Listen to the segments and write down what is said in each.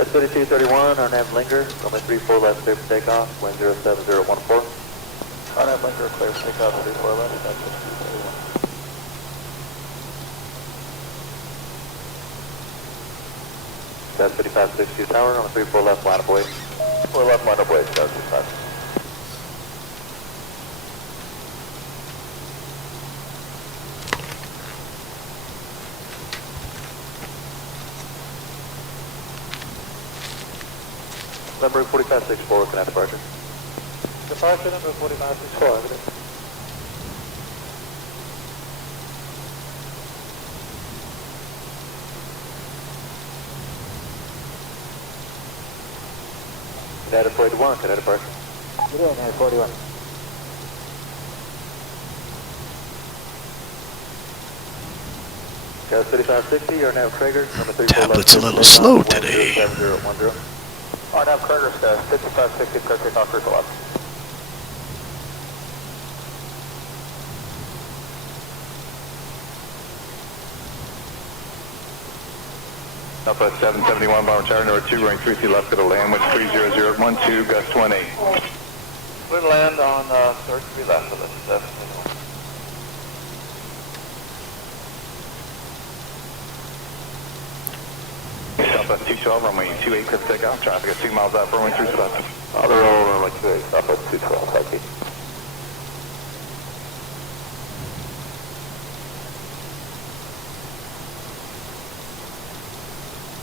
That's 3231, our nav linger, runway 34 left, clear for takeoff, wind 07014. Our nav linger, clear for takeoff, 34 left, that's 3231. That's 5562 tower, on the 34 left, line of way. 4 left, line of way, that's 55. Number 4564, connect departure. Departure number 4564, evidence. Connect 41, connect departure. Good day, connect 41. Gas 3560, your nav Traeger, number 34 Tablet's a little slow today. 7010. Our nav Traeger, 5560, clear takeoff, clear to left. Southwest 771, bomber tower number 2, running 33 left, go to land with 30012, gust 20. We're to land on 33 left of this 771. Southwest 212, runway 28, clear for takeoff, traffic at 2 miles out, runway 37. Other roll, runway 28, Southwest 212, copy.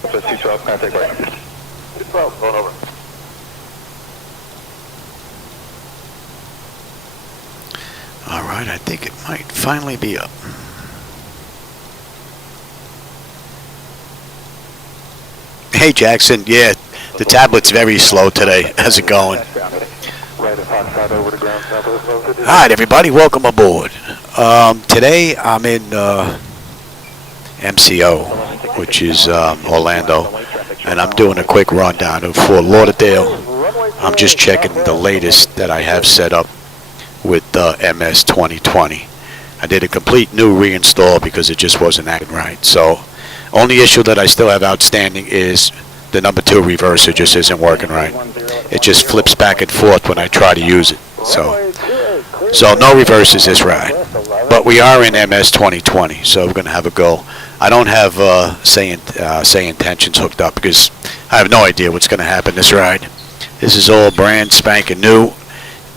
Southwest 212, contact right. 212, going over. All right, I think it might finally be up. Hey Jackson, yeah, the tablet's very slow today. How's it going? Alright everybody, welcome aboard. Today I'm in MCO, which is Orlando, and I'm doing a quick rundown of Fort Lauderdale. I'm just checking the latest that I have set up with MS2020. I did a complete new reinstall because it just wasn't acting right. So only issue that I still have outstanding is the number 2 reverser just isn't working right. It just flips back and forth when I try to use it. So no reverses this ride. But we are in MS2020, so we're going to have a go. I don't have SayIntentions hooked up because I have no idea what's going to happen this ride. This is all brand spanking new,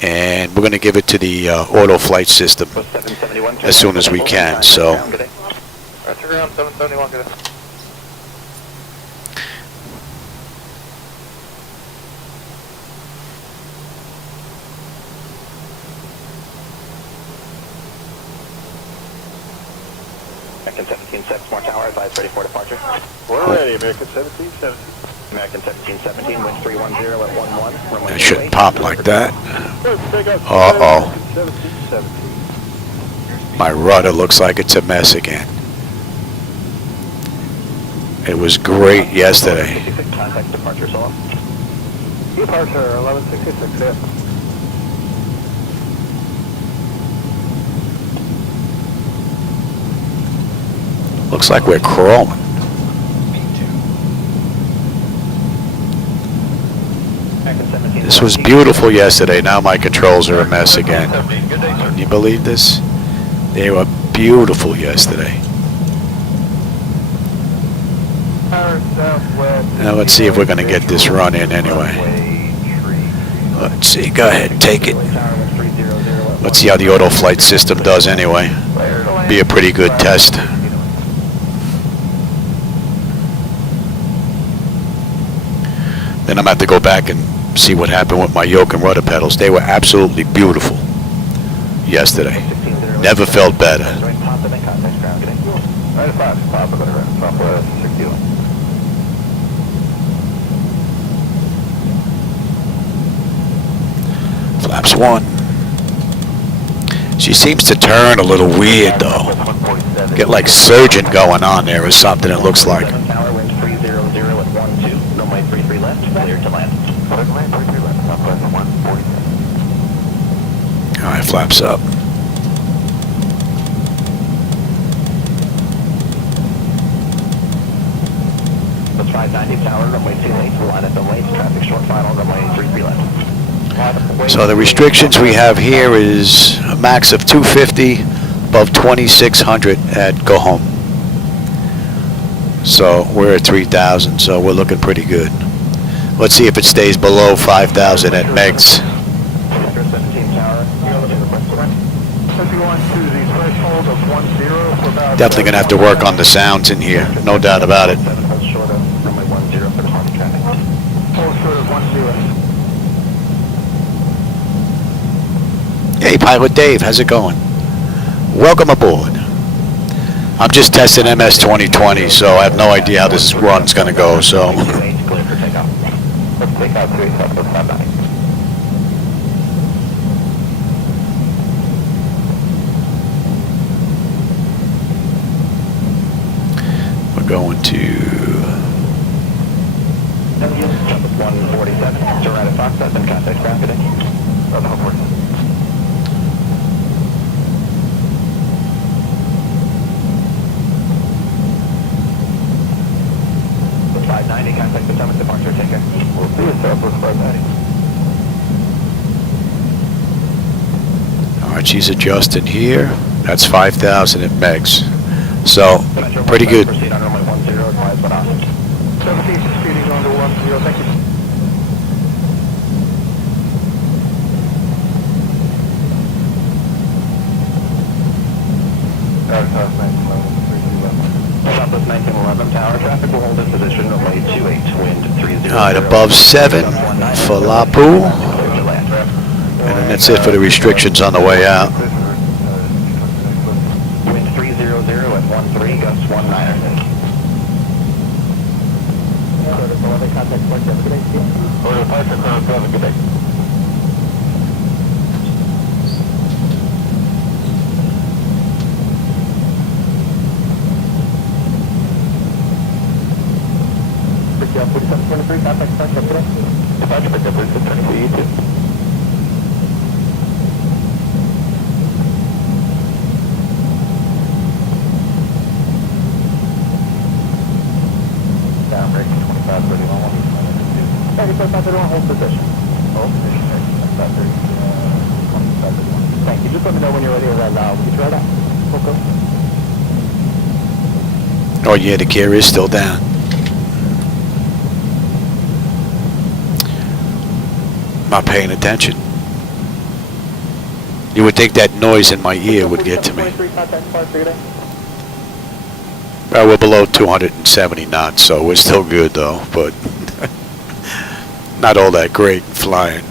and we're going to give it to the auto flight system as soon as we can. So. Ground 771, good. American 17, more tower, advise ready for departure. We're ready, American 1770. American 1717, wind 310 at 11. It shouldn't pop like that. Uh-oh. My rudder looks like it's a mess again. It was great yesterday. Contact departure, so departure 1166, yeah. Looks like we're crawling. This was beautiful yesterday. Now my controls are a mess again. Can you believe this? They were beautiful yesterday. Now let's see if we're going to get this run in anyway. Let's see. Go ahead, take it. Let's see how the auto flight system does anyway. Be a pretty good test. Then I'm going to have to go back and see what happened with my yoke and rudder pedals. They were absolutely beautiful yesterday. Never felt better. Flaps 1. She seems to turn a little weird though. Get like surgeon going on there or something, it looks like. Alright, flaps up. Let's try 590 tower, runway 28, line up and wait, traffic short final, runway 33 left. So the restrictions we have here is a max of 250, above 2600 at go home. So we're at 3000, so we're looking pretty good. Let's see if it stays below 5000 at Megs. Definitely gonna have to work on the sounds in here, no doubt about it. Hey, Pilot Dave, how's it going? Welcome aboard. I'm just testing MS2020, so I have no idea how this run's going to go, so. We're going to 147, turn at Fox, and contact traffic. 590, contact the summit departure, take care. We'll see you, sir, for 590. All right, she's adjusted here. That's 5,000 at Megs. So, pretty good. Proceed on runway 10, advise what off. 17, speeding on to 10, thank you. Southwest 1911 tower traffic will hold in position runway 28 wind 30. All right, above 7 for Lapu. And then that's it for the restrictions on the way out. Wind 300 at 13, gusts 19. Good day. Departure pickup, please, 23, you too. Down, break 2531, 2531, hold position. Hold position, 2531. Thank you, just let me know when you're ready to land out. Will you try that? Okay. Oh yeah, the gear is still down. Not paying attention. You would think that noise in my ear would get to me. Well, we're below 270 knots, so we're still good though, but not all that great flying.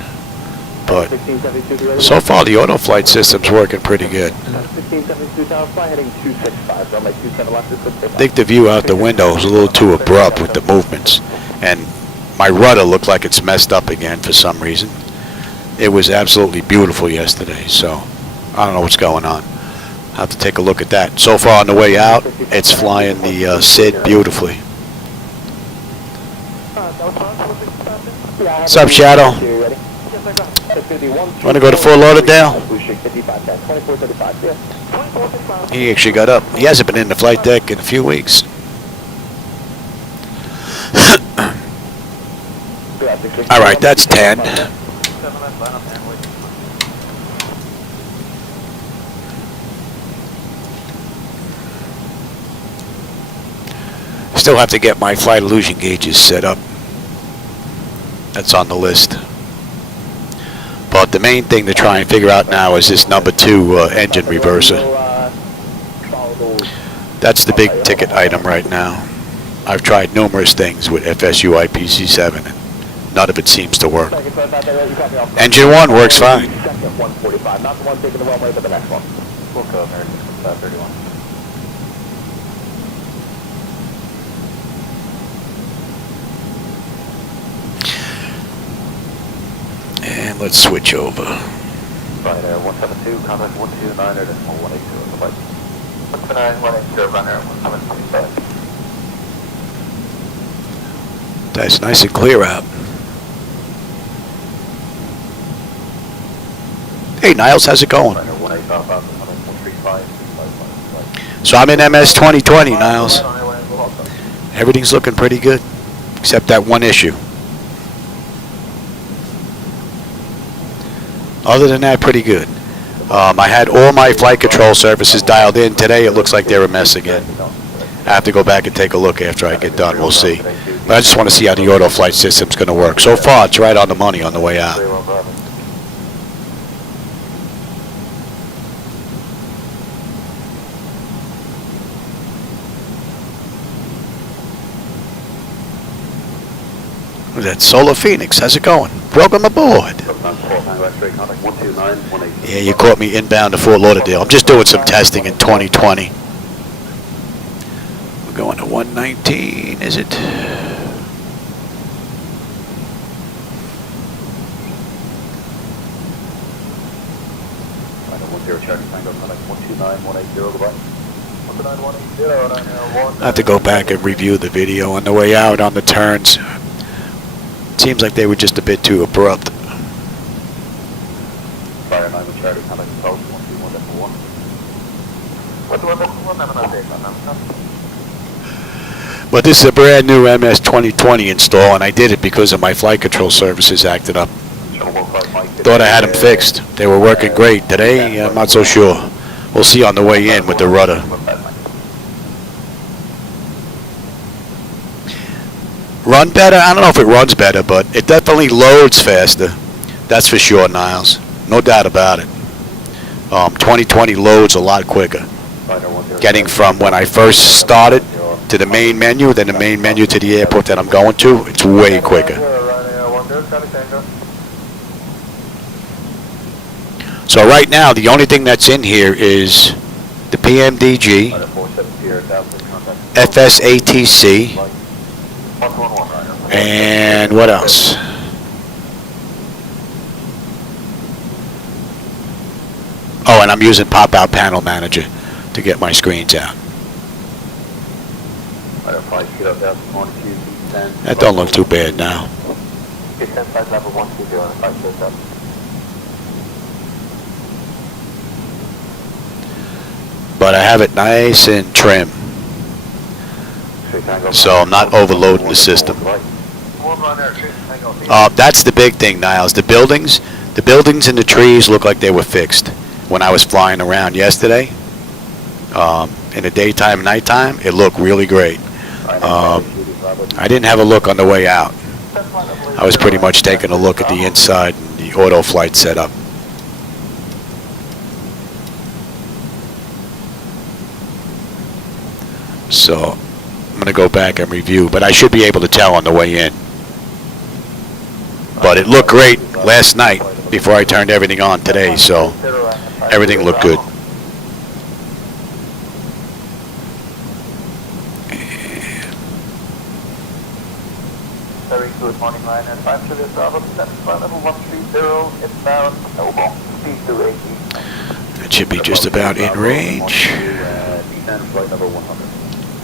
But so far the auto flight system's working pretty good. I think the view out the window is a little too abrupt with the movements, and my rudder looked like it's messed up again for some reason. It was absolutely beautiful yesterday, so I don't know what's going on. I'll have to take a look at that. So far on the way out, it's flying the SID beautifully. What's up, Shadow? Want to go to Fort Lauderdale? He actually got up. He hasn't been in the flight deck in a few weeks. All right, that's 10. Still have to get my flight illusion gauges set up. That's on the list. But the main thing to try and figure out now is this number 2 engine reverser. That's the big ticket item right now. I've tried numerous things with FSU IPC7 and none of it seems to work. Engine 1 works fine. And let's switch over. Right, 172, contact 129 or 182 on the flight. 129, 182, runner 1725. That's nice and clear out. Hey Niles, how's it going? So I'm in MS2020, Niles. Everything's looking pretty good. except that one issue. Other than that, pretty good. I had all my flight control services dialed in. Today it looks like they're a mess again. I have to go back and take a look after I get done. We'll see. But I just want to see how the auto flight system's going to work. So far, it's right on the money on the way out. That's Solar Phoenix. How's it going? Welcome aboard. Yeah, you caught me inbound to Fort Lauderdale. I'm just doing some testing in 2020. We're going to 119, is it? I have to go back and review the video on the way out on the turns. Seems like they were just a bit too abrupt. But this is a brand new MS2020 install, and I did it because of my flight control services acted up. Thought I had them fixed. They were working great. Today, I'm not so sure. We'll see on the way in with the rudder. Run better? I don't know if it runs better, but it definitely loads faster. That's for sure, Niles. No doubt about it. 2020 loads a lot quicker. Getting from when I first started to the main menu, then the main menu to the airport that I'm going to, it's way quicker. So right now, the only thing that's in here is the PMDG, FSATC, and what else? Oh, and I'm using Pop-Out Panel Manager to get my screens out. That don't look too bad now. But I have it nice and trim, so I'm not overloading the system. That's the big thing, Niles. The buildings and the trees look like they were fixed. When I was flying around yesterday, in the daytime and nighttime, it looked really great. I didn't have a look on the way out. I was pretty much taking a look at the inside and the auto flight setup. So I'm going to go back and review, but I should be able to tell on the way in. But it looked great last night before I turned everything on today, so everything looked good. Very good morning, Ryanair 5 Bravo, flight level 130, inbound, elbow, speed 280. It should be just about in range. Descend flight level 100.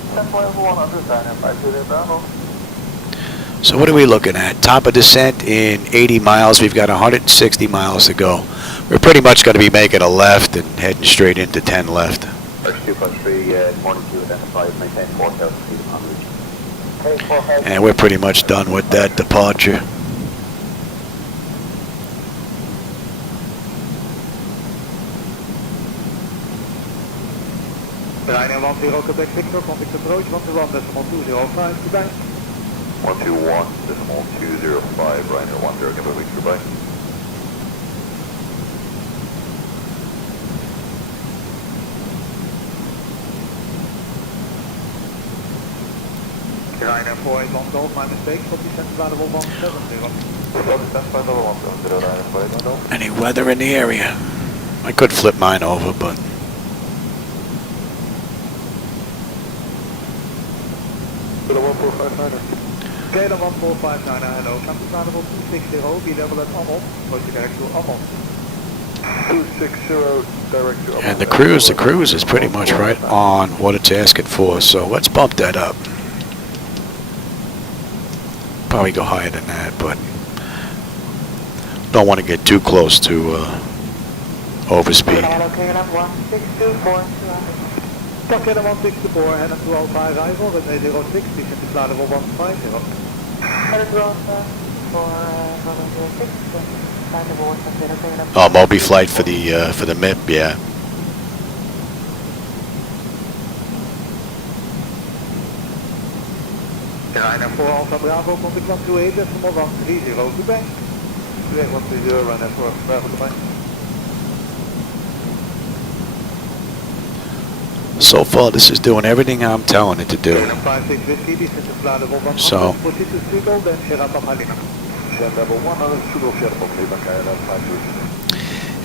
Descend flight level 100, Ryanair 5 Bravo. So what are we looking at? Top of descent in 80 miles. We've got 160 miles to go. We're pretty much going to be making a left and heading straight into 10 left. And we're pretty much done with that departure. Ryanair 10 Quebec Victor, contact approach 121.205, goodbye. 121.205, Ryanair 10 Quebec Victor, goodbye. Ryanair 481 Golf, my mistake, stop descent flight level 170. Any weather in the area? I could flip mine over, but... Okay, dan 1459, hello. Come to flight level 260, be level at Ammon, approach direct to Ammon. 260, direct to Ammon. And the cruise is pretty much right on what it's asking for, so let's bump that up. Probably go higher than that, but don't want to get too close to overspeed. Takeda 164, and 205 arrival, runway 06, descent to flight level 150. Oh, Moby flight for the MIP, yeah. Liner 4 Alpha Bravo, contact 128, decimal 130, goodbye. 130, Liner 4 Bravo, goodbye. So far, this is doing everything I'm telling it to do. So,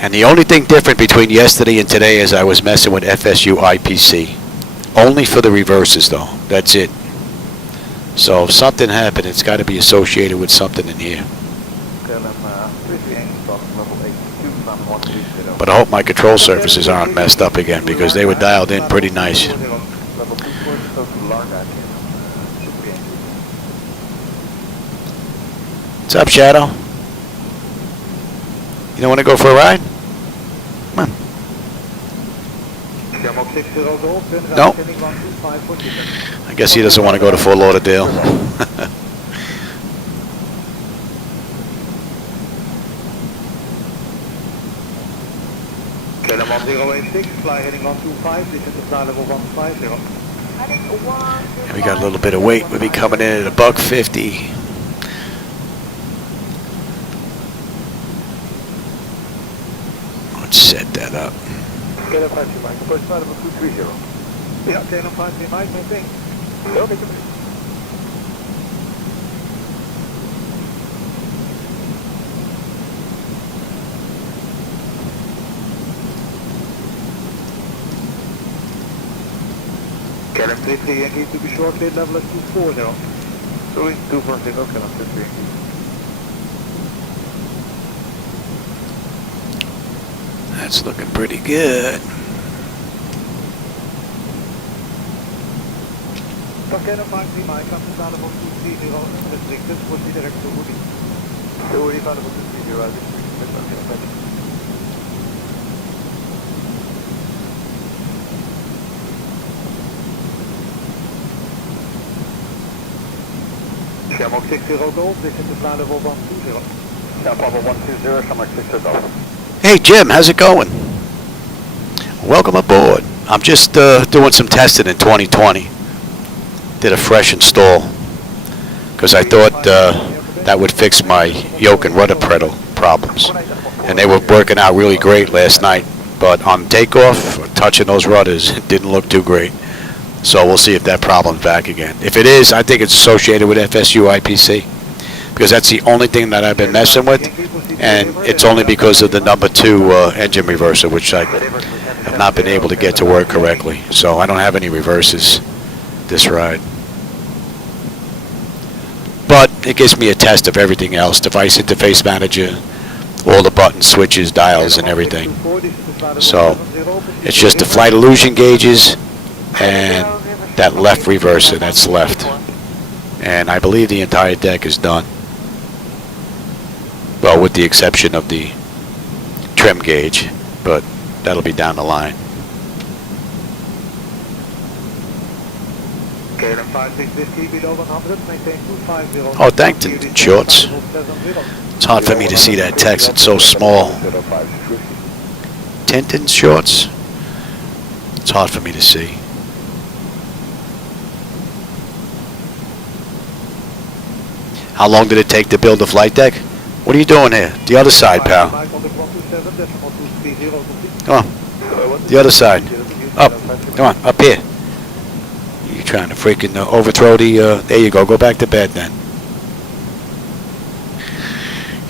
and the only thing different between yesterday and today is I was messing with FSU IPC. Only for the reverses, though. That's it. So if something happened, it's got to be associated with something in here. But I hope my control surfaces aren't messed up again, because they were dialed in pretty nice. What's up, Shadow? You don't want to go for a ride? Come on. No. I guess he doesn't want to go to Fort Lauderdale. KLM 1086, fly heading 125, this is the flight level 150. And we got a little bit of weight. We'll be coming in at $150. Let's set that up. KLM 53 Mike, first flight level 230. Yeah, KLM 53 Mike, I think. Okay. KLM 33 Yankee to be short, lead level is 240. Sorry, 240, KLM 33 Yankee. That's looking pretty good. KLM 53 Mike, after flight level 230, restricted, proceed direct to Woody. Woody, flight level 230, restricted, Shamrock 60 Golf, this is the flight level 120. Yeah, Papa 120, Shamrock 60 Golf. Hey Jim, how's it going? Welcome aboard. I'm just doing some testing in 2020. Did a fresh install because I thought that would fix my yoke and rudder pedal problems, and they were working out really great last night. But on takeoff, touching those rudders, it didn't look too great. So we'll see if that problem's back again. If it is, I think it's associated with FSU IPC, because that's the only thing that I've been messing with, and it's only because of the number 2 engine reverser, which I have not been able to get to work correctly. So I don't have any reverses this ride. But it gives me a test of everything else: device interface manager, all the buttons, switches, dials, and everything. So it's just the flight illusion gauges and that left reverser that's left, and I believe the entire deck is done, well, with the exception of the trim gauge, but that'll be down the line. Oh, thank you, shorts. It's hard for me to see that text, it's so small. Tintin shorts, it's hard for me to see. How long did it take to build the flight deck? What are you doing here? The other side, pal. Come on. The other side. Up. Come on. Up here. You're trying to freaking overthrow the... there you go. Go back to bed then.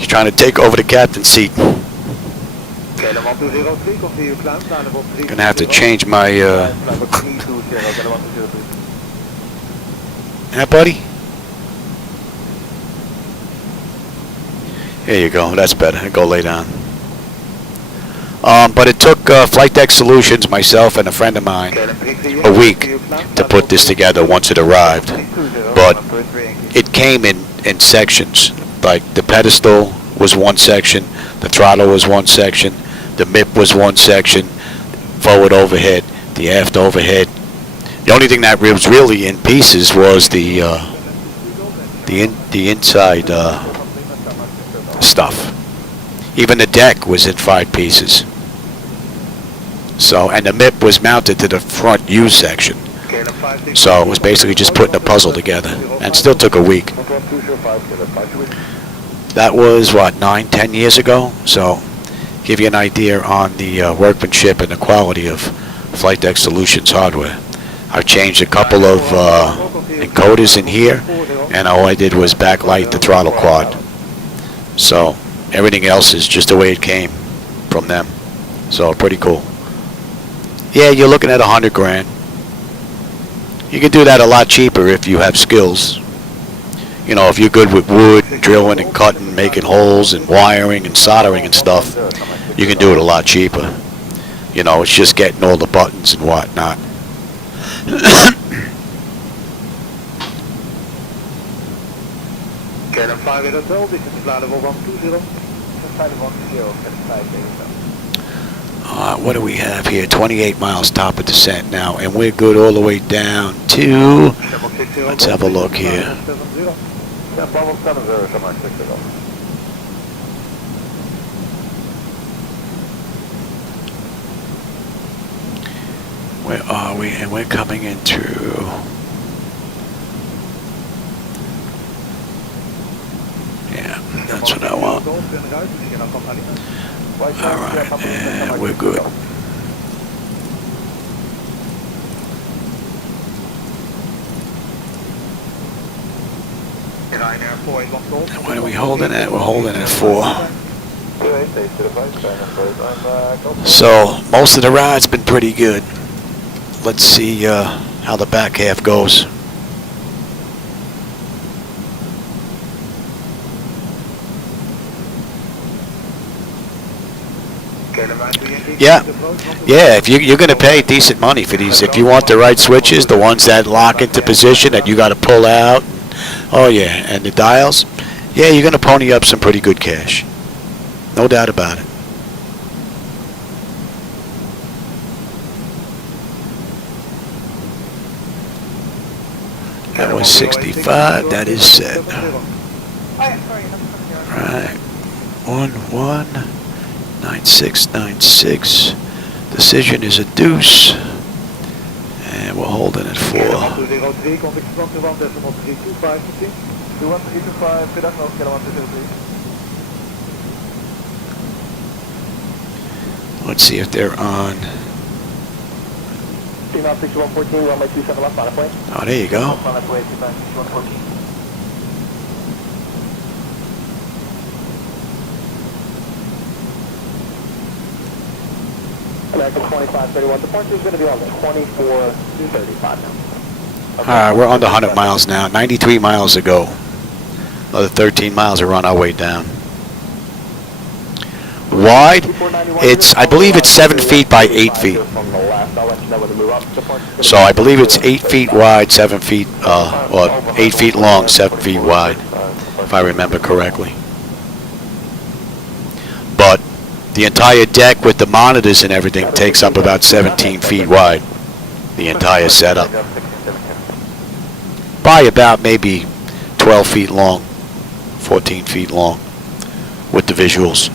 You're trying to take over the captain's seat. Gonna have to change my... Yeah, buddy? There you go. That's better. Go lay down. But it took Flightdeck Solutions, myself and a friend of mine, a week to put this together once it arrived. But it came in sections. Like the pedestal was one section, the throttle was one section, the MIP was one section, forward overhead, the aft overhead. The only thing that was really in pieces was the the inside stuff. Even the deck was in 5 pieces. So, and the MIP was mounted to the front U section. So it was basically just putting a puzzle together, and still took a week. That was what, 9-10 years ago. So give you an idea on the workmanship and the quality of Flightdeck Solutions hardware. I've changed a couple of encoders in here, and all I did was backlight the throttle quad. So everything else is just the way it came from them. So pretty cool. Yeah, you're looking at $100 grand. You can do that a lot cheaper if you have skills. You know, if you're good with wood, drilling and cutting, making holes and wiring and soldering and stuff, you can do it a lot cheaper. You know, it's just getting all the buttons and whatnot. What do we have here? 28 miles top of descent now, and we're good all the way down to, let's have a look here. Where are we? And we're coming in through. Yeah, that's what I want. Alright, and we're good. And what are we holding at? We're holding at 4. So, most of the ride's been pretty good. Let's see how the back half goes. Yeah, if you're going to pay decent money for these, if you want the right switches, the ones that lock into position that you got to pull out, oh yeah, and the dials, yeah, you're going to pony up some pretty good cash. No doubt about it. That was 65, that is set. Right, 9696. Decision is a deuce, and we're holding at 4. Let's see if they're on. Oh, there you go. American 2531, departure is going to be on 2435 now. Alright, we're under 100 miles now. 93 miles to go. Another 13 miles are on our way down. Wide, I believe it's 7 feet by 8 feet. So I believe it's 8 feet wide, 7 feet, or 8 feet long, 7 feet wide, if I remember correctly. But the entire deck with the monitors and everything takes up about 17 feet wide, the entire setup. By about maybe 12 feet long, 14 feet long, with the visuals.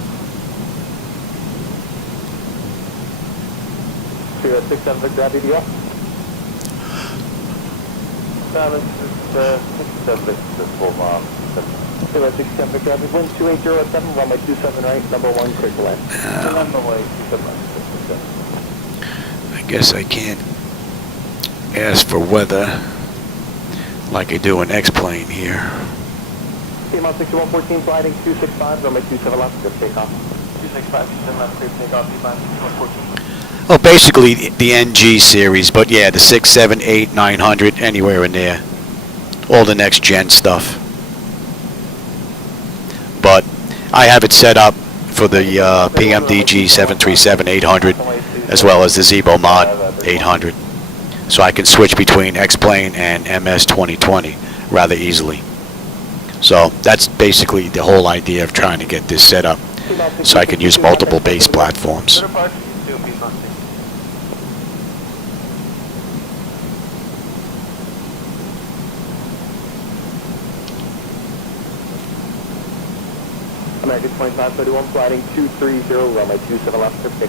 067 Victor, happy to go. 067 Victor, happy, wind 2807, runway 27 right, number 1, clear to land. I guess I can't ask for weather like I do an X-plane here. Team on 6114, sliding 265, runway 27 left, good takeoff. 265, 27 left, clear takeoff, Team on 6114. Well, basically the NG series, but yeah, the 6, 7, 8, 900, anywhere in there. All the next gen stuff. But I have it set up for the PMDG 737-800 as well as the Zebo Mod 800. So I can switch between X-Plane and MS2020 rather easily. So that's basically the whole idea of trying to get this set up so I can use multiple base platforms. 2531, sliding 230, runway 27 left, clear for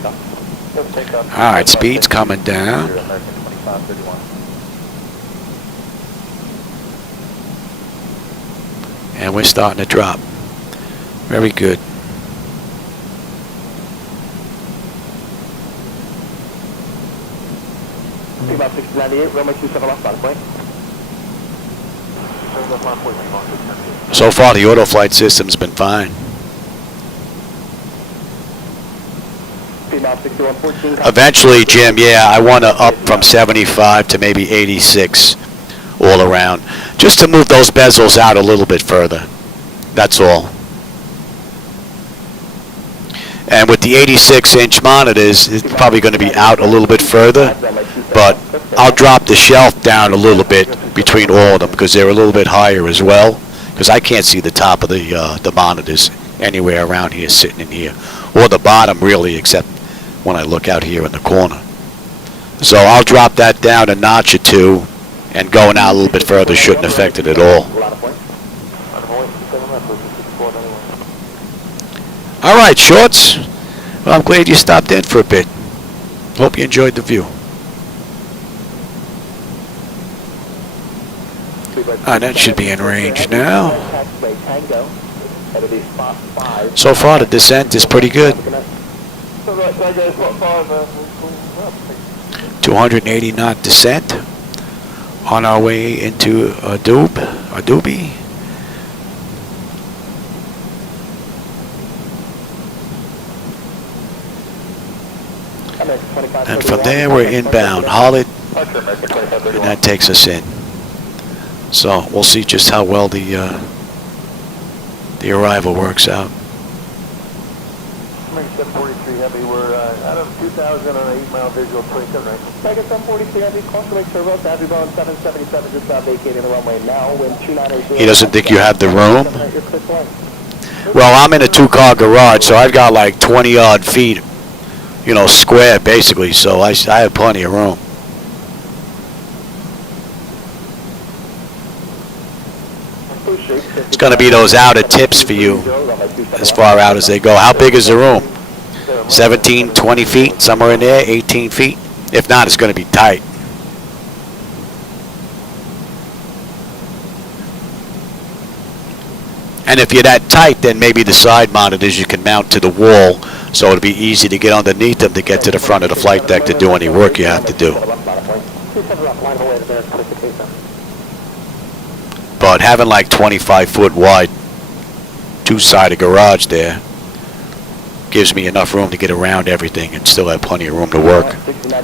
takeoff. All right, speed's coming down. American 2531. And we're starting to drop. Very good. About 698, runway 27 left, on point. So far, the auto flight system's been fine. About 6114. Eventually, Jim, yeah, I want to up from 75 to maybe 86 all around, just to move those bezels out a little bit further. That's all. And with the 86-inch monitors, it's probably going to be out a little bit further, but I'll drop the shelf down a little bit between all of them because they're a little bit higher as well, because I can't see the top of the monitors anywhere around here, sitting in here, or the bottom really, except when I look out here in the corner. So I'll drop that down a notch or two, and going out a little bit further shouldn't affect it at all. All right, Shorts. Well, I'm glad you stopped in for a bit. Hope you enjoyed the view. That should be in range now. So far, the descent is pretty good. 280 knot descent on our way into Adobe. And from there, we're inbound, Holland, and that takes us in. So we'll see just how well the arrival works out. 743 Heavy, we're out of 2,008-mile visual 27 right. Tiger 743 Heavy, close to Lake Turbo, Heavy Boeing 777, just vacating the runway now, wind 290. He doesn't think you have the room? Well, I'm in a two-car garage, so I've got like 20-odd feet, you know, square basically, so I have plenty of room. It's going to be those outer tips for you, as far out as they go. How big is the room? 17, 20 feet, somewhere in there, 18 feet? If not, it's going to be tight. And if you're that tight, then maybe the side monitors you can mount to the wall, so it'll be easy to get underneath them to get to the front of the flight deck to do any work you have to do. But having like 25-foot wide two-sided garage there gives me enough room to get around everything and still have plenty of room to work,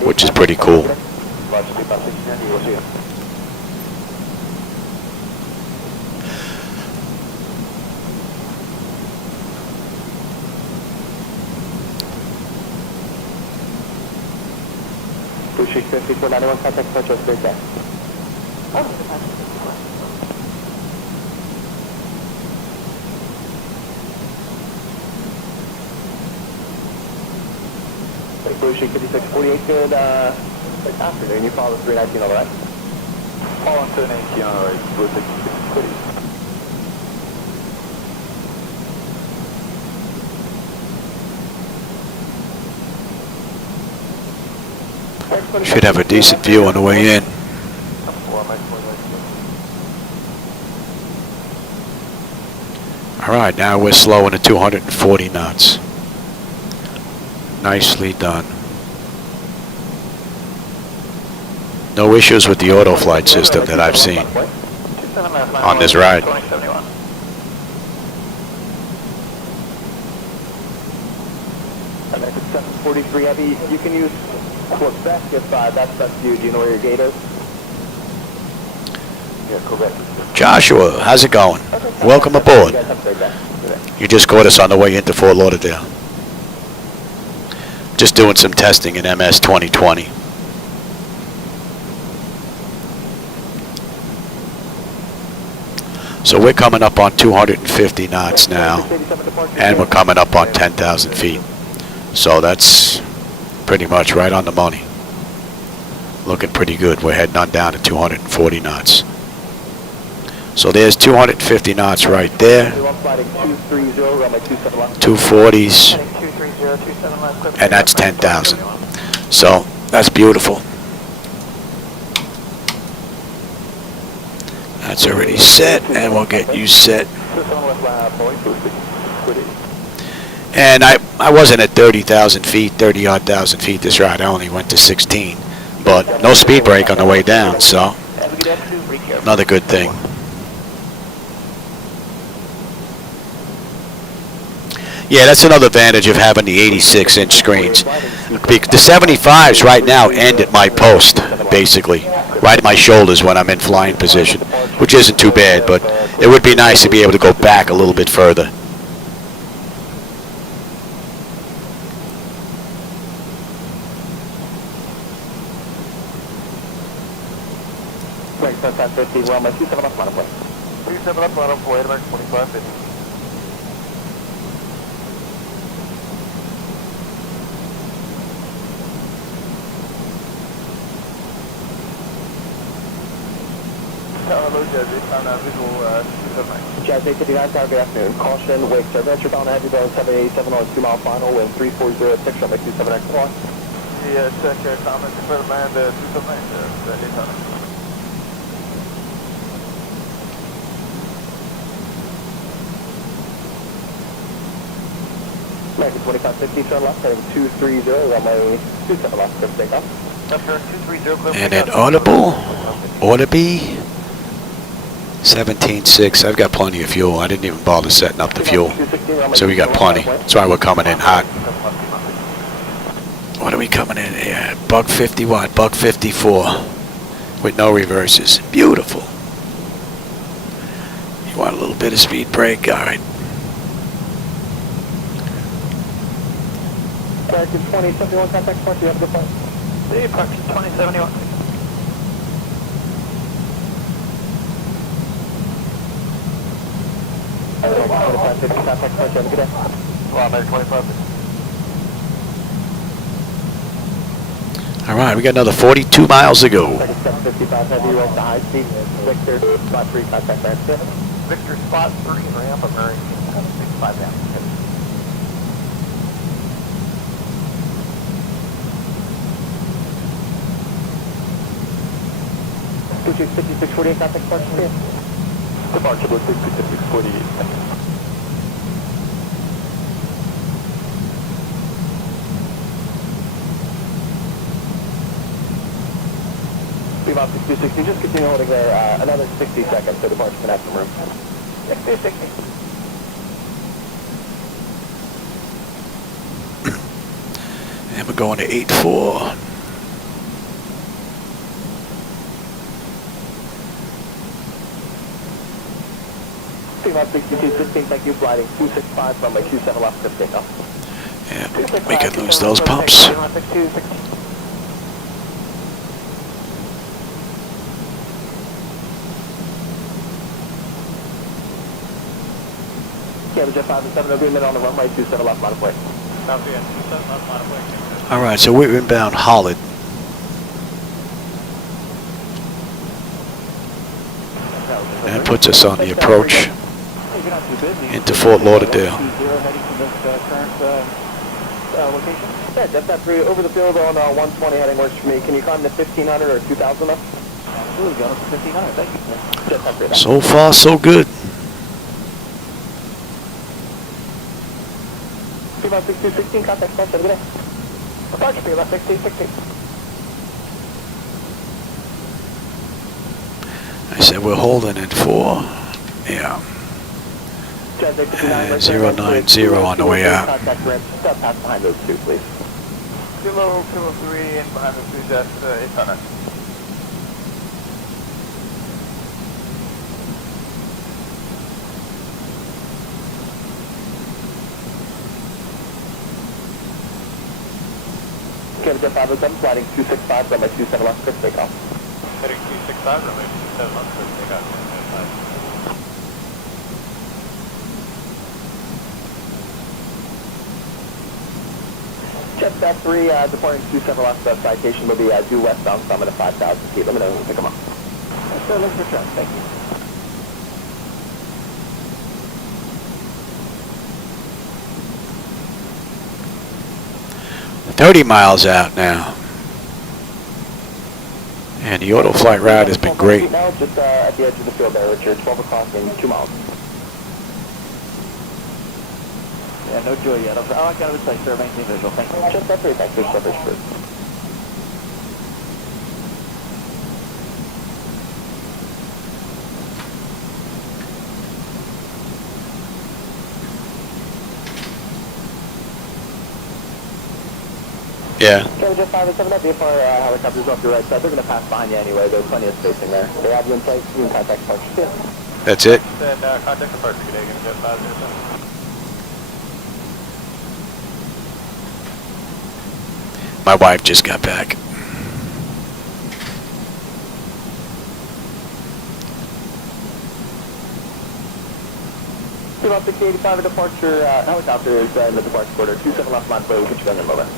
which is pretty cool. Sheet 5491, contact Metro State Deck. Blue Sheet 5648, good afternoon. You follow 319 on the right? Follow 319 on the right, Blue 5648. Should have a decent view on the way in. All right, now we're slowing at 240 knots. Nicely done. No issues with the auto flight system that I've seen on this ride. 743 Heavy, you can use Quebec if that's best you. Do you know where your gate is? Yeah, Quebec. Joshua, how's it going? Welcome aboard. You just caught us on the way into Fort Lauderdale. Just doing some testing in MS2020. So we're coming up on 250 knots now, and we're coming up on 10,000 feet. So that's pretty much right on the money. Looking pretty good. We're heading on down to 240 knots. So there's 250 knots right there. 240s. And that's 10,000. So that's beautiful. That's already set, and we'll get you set. And I wasn't at 30,000 feet, 30-odd thousand feet this ride. I only went to 16. But no speed brake on the way down, so another good thing. Yeah, that's another advantage of having the 86-inch screens. The 75s right now end at my post, basically, right at my shoulders when I'm in flying position, which isn't too bad, but it would be nice to be able to go back a little bit further. Right, 2550, well, my 27 up, line 27 up, line 4, American 2550. Hello, Jazzy. On visual 279. Jazz 859, good afternoon. Caution, wake service. You're bound to have you Boeing 787 on a 2-mile final, wind 3406, runway 27X. Yeah, check comments for the land 279, American 2550, turn left, heading 230, runway 27 left, clear for takeoff. And then audible, ought to be 17.6. I've got plenty of fuel. I didn't even bother setting up the fuel. So we got plenty. That's why we're coming in hot. What are we coming in here? Buck 50 watt, buck 54 with no reverses. Beautiful. You want a little bit of speed brake? All right. American 2071, contact point, you have a good flight. See, Parks 2071. American 2550, contact point, you have a good day. Well, American 2550. All right, we got another 42 miles to go. 755, heavy right to high speed, Victor, spot 3, contact ramp 7. Victor, spot 3, ramp, American 65 down. 5648, contact point, Departure, Blue 5648. About 6260, just continue holding there another 60 seconds so departure can have some room. 60. And we're going to 8-4. About 6216, thank you, gliding 265, runway 27 left, clear for takeoff. Yeah, we could lose those pumps. Yeah, Jet 5 and 7 agreement on the runway 27 left, line of way. All right, so we're inbound Holland. And it puts us on the approach into Fort Lauderdale. Yeah, Jet 3 over the field on 120 heading works for me. Can you climb to 1500 or 2000 up? Absolutely, going up to 1500, thank you. Jet 3. So far, so good. About 6216, contact point, have a good day. Departure, about 6216. I said we're holding at 4. Yeah. And 090 on the way out. Contact ramp, step past behind those two, please. Kilo 203 and behind the two jets 800. Jet 507, sliding 265, runway 27 left, clear for takeoff. Heading 265, runway 27 left, clear for takeoff. Jet 3, departing 27 left, citation will be due westbound, summit at 5,000 feet. Let me know when we pick them up. So, let's return, thank you. 30 miles out now. And the auto flight ride has been great. Now just at the edge of the field there, Richard, 12 o'clock in 2 miles. Yeah, no joy yet. Oh, I got it. Like, sir, maintain visual. Thank you. Just that 3, thanks. Just that Richard. Yeah. Okay, just 5 and 7 up. VFR helicopters off your right side. They're going to pass behind you anyway. There's plenty of spacing there. They have you in place. You can contact Park. Yeah. That's it. Said contact departure. Good day. Going to get 507. My wife just got back. About 6085, a departure helicopter is in the departure quarter. 27 left line, please. Put you in the moment.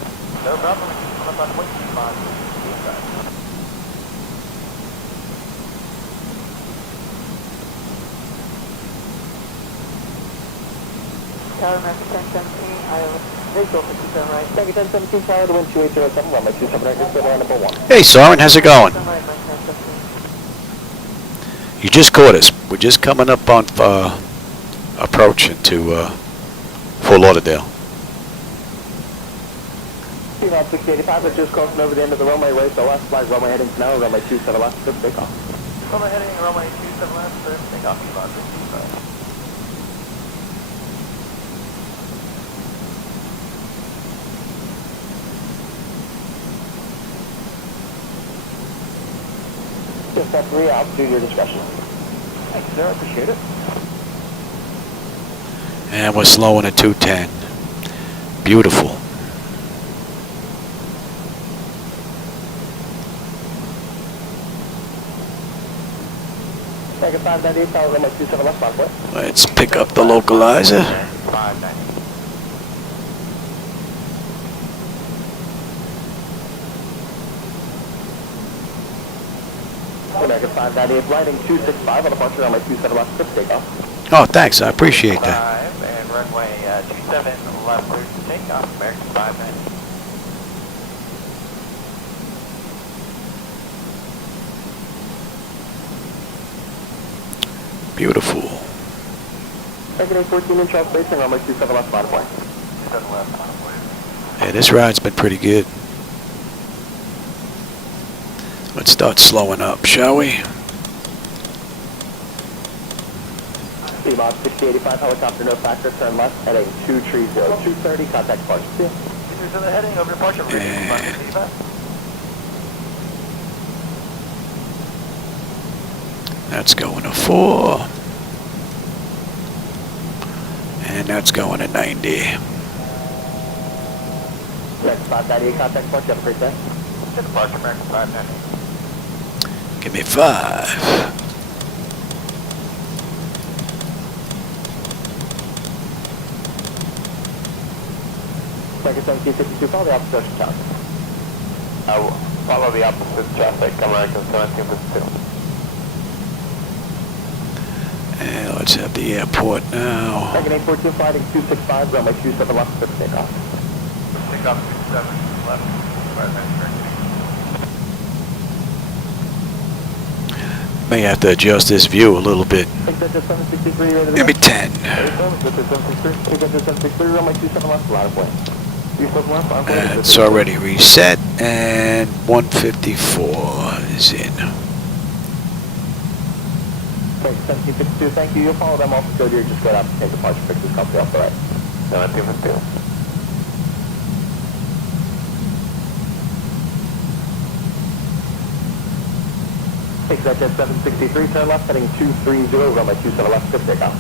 No problem. Left on 25. Tower American 1017, Iowa. Visual 57 right. Thank you, 1017, Tower, the wind 2807, runway 27 right, just on number 1. Hey, Soren, how's it going? Right, Mike 1017. You just caught us. We're just coming up on approaching to Fort Lauderdale. About 6085, we're just crossing over the end of the runway, raise the left, flag runway heading to now, runway 27 left, good takeoff. Runway heading, runway 27 left, for takeoff, about 65. Just that 3, altitude, your discretion. Thank you, sir, I appreciate it. And we're slowing at 210. Beautiful. Take a 598, Tower, runway 27 left, Parkway. Let's pick up the localizer. 590. American 598, lighting 265 on departure, runway 27 left, good takeoff. Oh, thanks. I appreciate that. 5 and runway 27 left, clear to takeoff, American 590. Beautiful. American 814 in Charles Basin, runway 27 left, Spotify. 27 left, Spotify. Yeah, this ride's been pretty good. Let's start slowing up, shall we? About 6085, helicopter, no factor, turn left, heading 230, 230, contact departure. See ya. So the heading over departure, And- 65. That's going to 4. And that's going to 90. Next 598, contact departure, have a great day. To departure, American 590. Give me 5. Second 1752, follow the opposite ocean tower. Follow the opposite traffic, American 1752. And let's have the airport now. Second 842, flighting 265, runway 27 left, good takeoff. Takeoff 27 left, 590. May have to adjust this view a little bit. Exit 763, ready to Give me go. 10. Exit 763, exit 763, runway 27 left, line of way. 27 left, line of way. It's already reset, and 154 is in. Thanks, 1752, thank you. You'll follow them off the code here, just go out to take departure, fix this company off the right. 1752. Exit 763, turn left, heading 230, runway 27 left, good takeoff.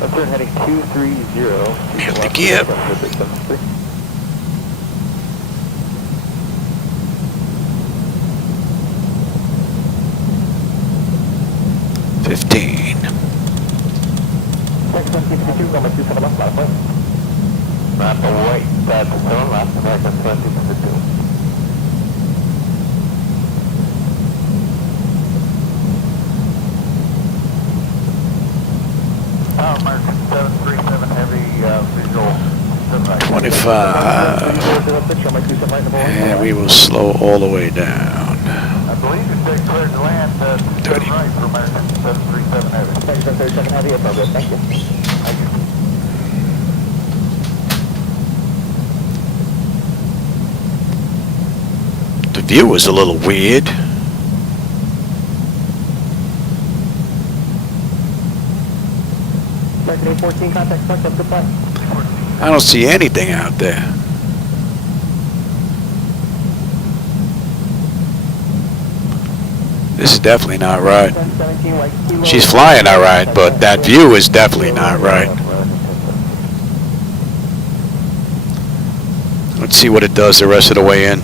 Let's turn heading 230. Here's the gear. 15. Next 1752, runway 27 left, line of way. Map away, that's turn left, American 1752. American 737 heavy visual. 25. And we will slow all the way down. I believe you take clear to land, 30. right for American 737 Heavy. 737 Heavy, appropriate, thank you. The view was a little weird. American 814, contact point, have goodbye. I don't see anything out there. This is definitely not right. 17, like kilo. She's flying all right, but that view is definitely not right. Let's see what it does the rest of the way in.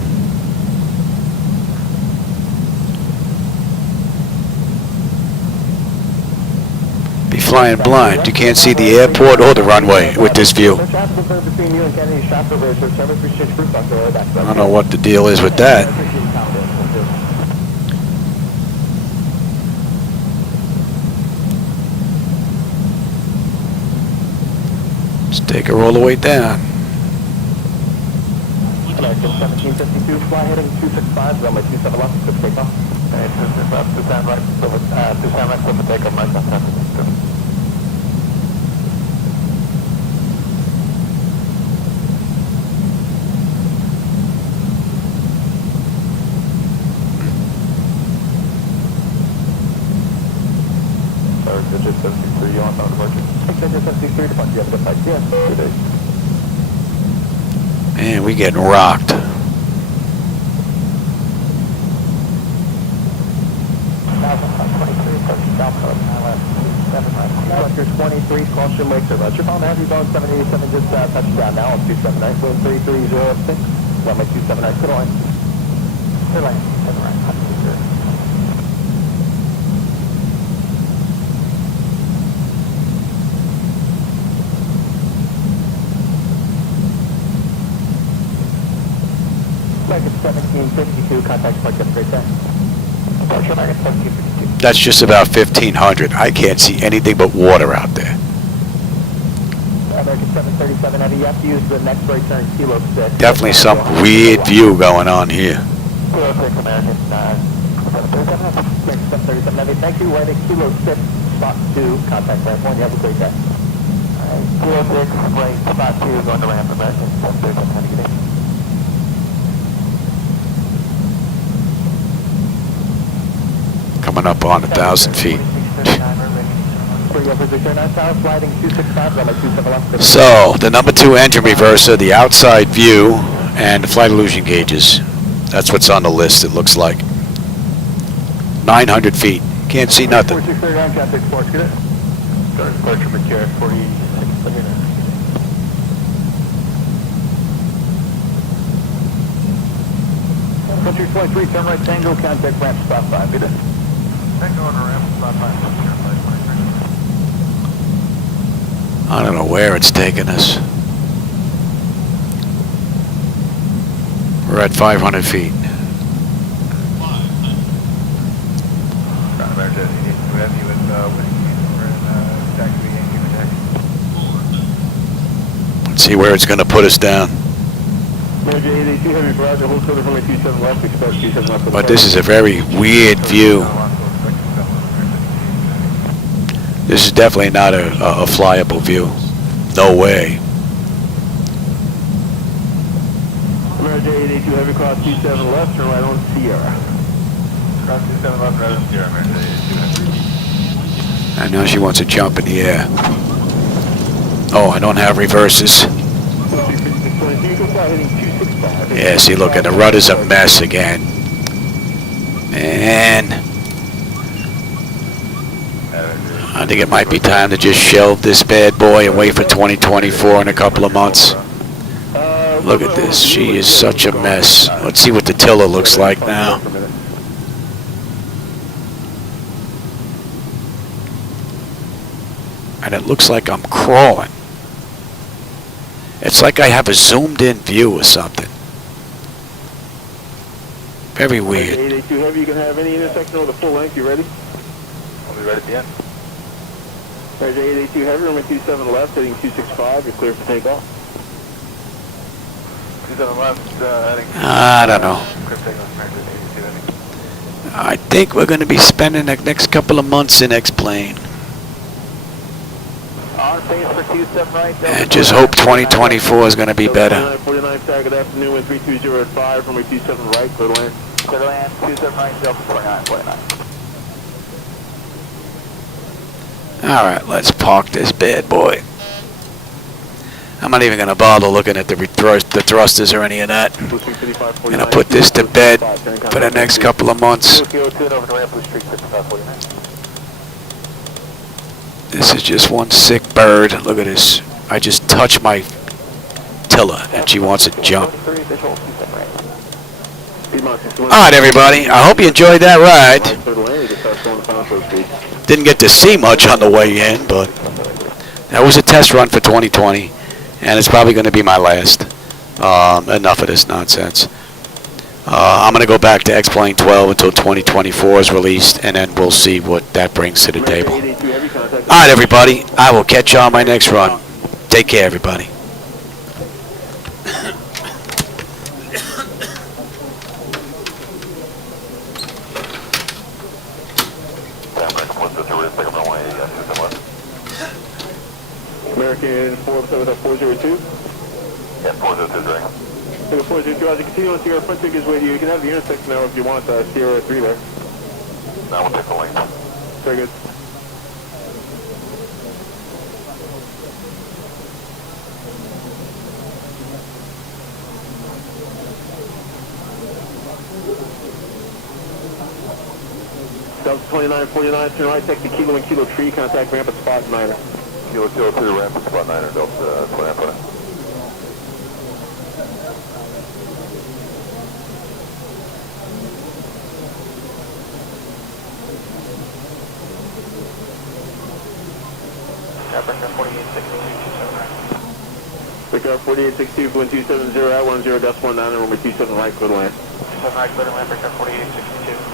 Be flying blind. You can't see the airport or the runway with this view. I don't know what the deal is with that. Let's take her all the way down. American 1752, fly heading 265, runway 27 left, good takeoff. Okay, 265, 2 right, silver, 2 right, silver takeoff, right, 752. Digit 73, you want on departure? Digit 73, departure, you have a good flight. Yes, 2 days. Man, we getting rocked. Cluster 23, caution Lake Service. Your phone has you going 787, just touch down now on 279, wind 3306, runway 279, clear line. Clear line, clear line, American 1752, contact point, get straight down. Departure American 1752. That's just about 1,500. I can't see anything but water out there. American 737 Heavy, you have to use the next right turn, kilo 6. Definitely some weird view going on here. Kilo 6, American 737 Heavy, thank you, right at kilo 6, spot 2, contact ramp 1, you have a great day. Alright, kilo 6, right, spot 2, going to ramp, American 737 Heavy, good day. Coming up on 1,000 feet. So, the number 2 engine reverser, the outside view, and the flight illusion gauges. That's what's on the list, it looks like. 900 feet. Can't see nothing. Country 23, turn right, Tango, contact ramp, stop 5, get it. Tango on the ramp, stop 5. I don't know where it's taking us. We're at 500 feet. Let's see where it's going to put us down. But this is a very weird view. This is definitely not a flyable view. No way. American 882 Heavy, cross 27 left, turn right on Sierra. Cross 27 left, right on Sierra, American 882 Heavy. I know she wants to jump in the air. Oh, I don't have reverses. Yeah, see, look, at the rudder's a mess again. And I think it might be time to just shelve this bad boy and wait for 2024 in a couple of months. Look at this. She is such a mess. Let's see what the tiller looks like now. And it looks like I'm crawling. It's like I have a zoomed-in view or something. Very weird. 882 Heavy, you can have any intersection with a full length. You ready? I'll be right at the end. There's 882 Heavy, runway 27 left, heading 265. You're clear for takeoff. 27 left, heading. I don't know. Crypt takeoff, American 82 heading. I think we're going to be spending the next couple of months in X-Plane. On pace for 27 right. And just hope 2024 is going to be better. 49 star, good afternoon, wind 320 at 5, runway 27 right, clear to land. Clear to land, 27 right, Delta 49. All right, let's park this bad boy. I'm not even going to bother looking at the thrusters or any of that. I'm going to put this to bed for the next couple of months. This is just one sick bird. Look at this. I just touched my tiller and she wants to jump. All right, everybody. I hope you enjoyed that ride. Didn't get to see much on the way in, but that was a test run for 2020, and it's probably going to be my last. Enough of this nonsense. I'm going to go back to X-Plane 12 until 2024 is released, and then we'll see what that brings to the table. All right, everybody. I will catch you on my next run. Take care, everybody. American 402. Yeah, 402 direct. 402, as you continue on Sierra, front ticket is with you. You can have the intersection now if you want, Sierra 3 there. Now we'll take the lane. Very good. Delta 2949, turn right, take the Kilo and Kilo tree, contact ramp at spot 9er. Kilo 2 ramp at spot 9er, Delta 2920. Pick up 4862, wind 270 at 10.9, and runway 27 right, clear to land. 27 right, clear to land, pick up 4862.